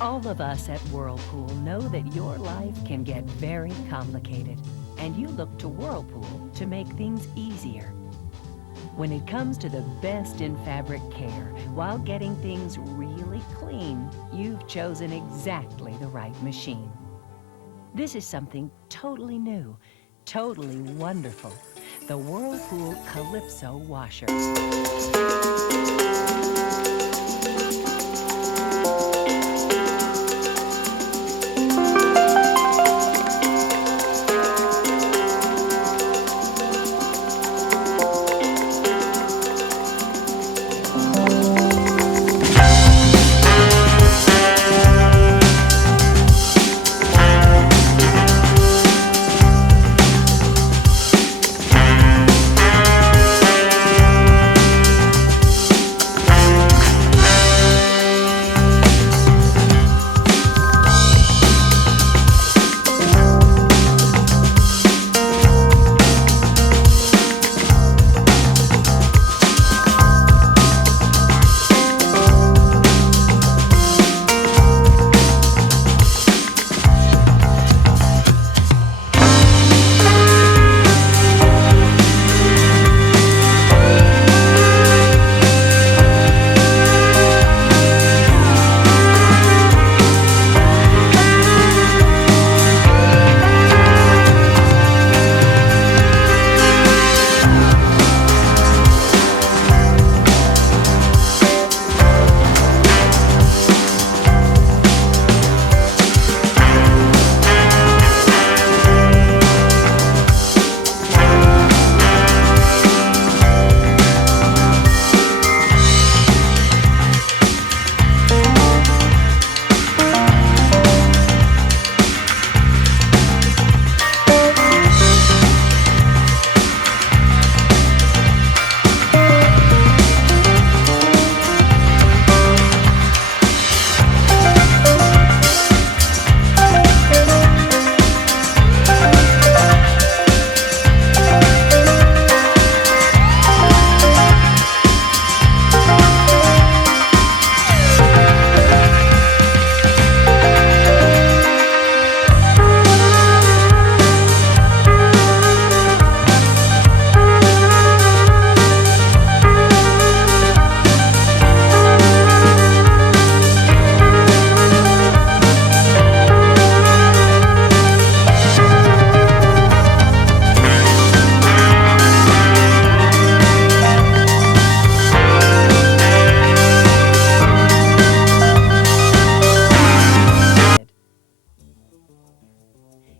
All of us at Whirlpool know that your life can get very complicated, and you look to Whirlpool to make things easier. When it comes to the best in fabric care while getting things really clean, you've chosen exactly the right machine. This is something totally new, totally wonderful. The Whirlpool Calypso washer.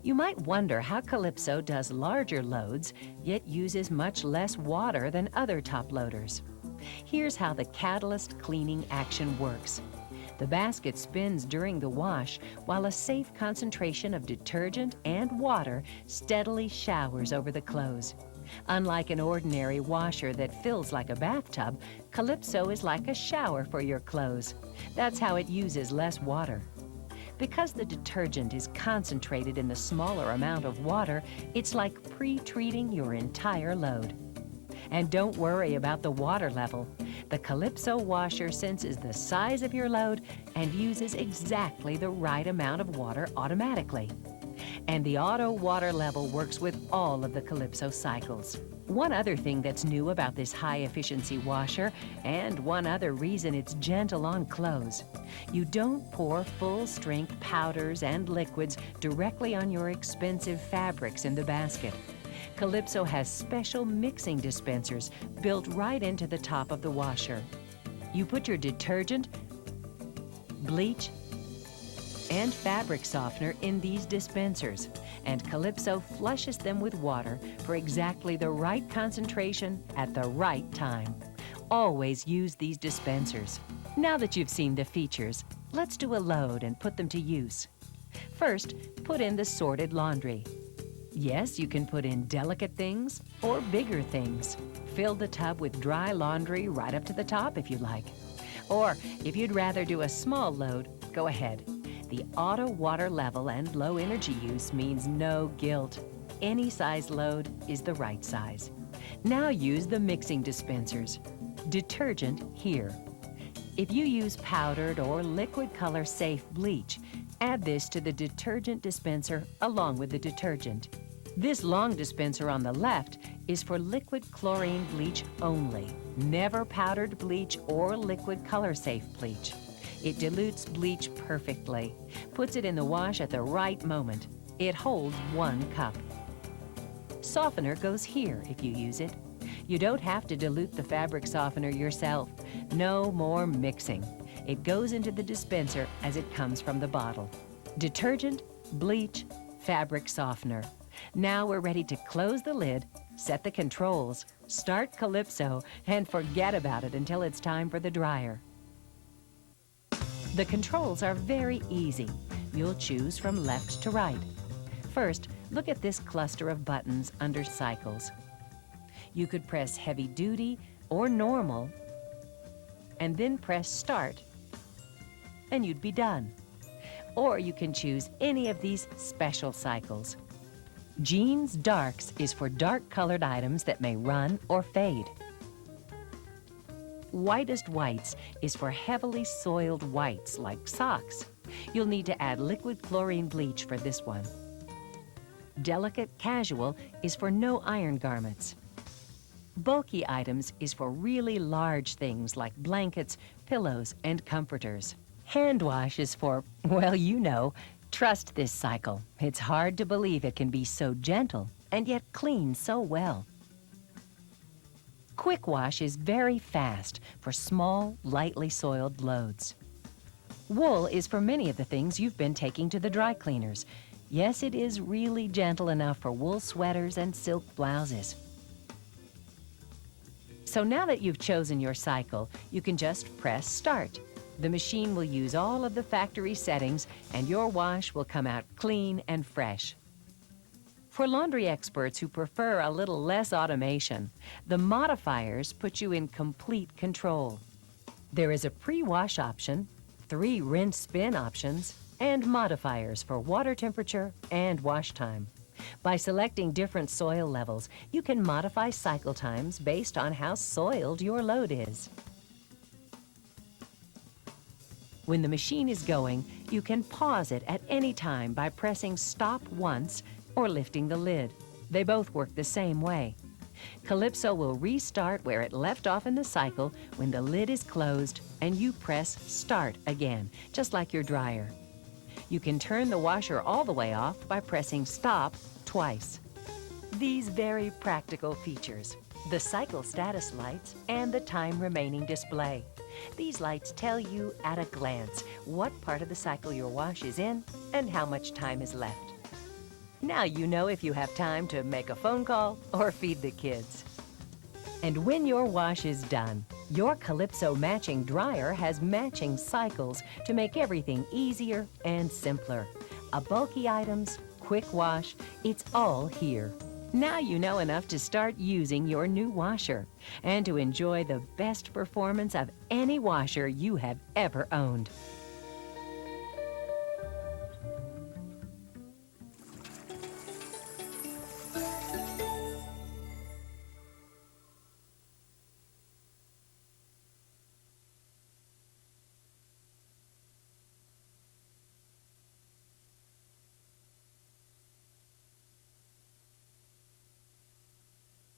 You might wonder how Calypso does larger loads, yet uses much less water than other top loaders. Here's how the catalyst cleaning action works. The basket spins during the wash, while a safe concentration of detergent and water steadily showers over the clothes. Unlike an ordinary washer that fills like a bathtub, Calypso is like a shower for your clothes. That's how it uses less water. Because the detergent is concentrated in the smaller amount of water, it's like pre-treating your entire load. And don't worry about the water level. The Calypso washer senses the size of your load and uses exactly the right amount of water automatically. And the auto water level works with all of the Calypso cycles. One other thing that's new about this high-efficiency washer, and one other reason it's gentle on clothes, you don't pour full-strength powders and liquids directly on your expensive fabrics in the basket. Calypso has special mixing dispensers built right into the top of the washer. You put your detergent, bleach, and fabric softener in these dispensers, and Calypso flushes them with water for exactly the right concentration at the right time. Always use these dispensers. Now that you've seen the features, let's do a load and put them to use. First, put in the sorted laundry. Yes, you can put in delicate things or bigger things. Fill the tub with dry laundry right up to the top if you like. Or if you'd rather do a small load, go ahead. The auto water level and low energy use means no guilt. Any size load is the right size. Now use the mixing dispensers. Detergent here. If you use powdered or liquid color safe bleach, add this to the detergent dispenser along with the detergent. This long dispenser on the left is for liquid chlorine bleach only, never powdered bleach or liquid color safe bleach. It dilutes bleach perfectly, puts it in the wash at the right moment. It holds 1 cup. Softener goes here if you use it. You don't have to dilute the fabric softener yourself. No more mixing. It goes into the dispenser as it comes from the bottle. Detergent, bleach, fabric softener. Now we're ready to close the lid, set the controls, start Calypso, and forget about it until it's time for the dryer. The controls are very easy. You'll choose from left to right. First, look at this cluster of buttons under cycles. You could press heavy duty or normal, and then press start, and you'd be done. Or you can choose any of these special cycles. Jeans Darks is for dark-colored items that may run or fade. Whitest Whites is for heavily soiled whites like socks. You'll need to add liquid chlorine bleach for this one. Delicate Casual is for no iron garments. Bulky items is for really large things like blankets, pillows, and comforters. Hand wash is for, well, you know, trust this cycle. It's hard to believe it can be so gentle and yet clean so well. Quick wash is very fast for small, lightly soiled loads. Wool is for many of the things you've been taking to the dry cleaners. Yes, it is really gentle enough for wool sweaters and silk blouses. So now that you've chosen your cycle, you can just press start. The machine will use all of the factory settings and your wash will come out clean and fresh. For laundry experts who prefer a little less automation, the modifiers put you in complete control. There is a pre-wash option, 3 rinse spin options, and modifiers for water temperature and wash time. By selecting different soil levels, you can modify cycle times based on how soiled your load is. When the machine is going, you can pause it at any time by pressing stop once or lifting the lid. They both work the same way. Calypso will restart where it left off in the cycle when the lid is closed and you press start again, just like your dryer. You can turn the washer all the way off by pressing stop twice. These very practical features, the cycle status lights and the time remaining display. These lights tell you at a glance what part of the cycle your wash is in and how much time is left. Now you know if you have time to make a phone call or feed the kids. And when your wash is done, your Calypso matching dryer has matching cycles to make everything easier and simpler. A bulky items, quick wash, it's all here. Now you know enough to start using your new washer and to enjoy the best performance of any washer you have ever owned.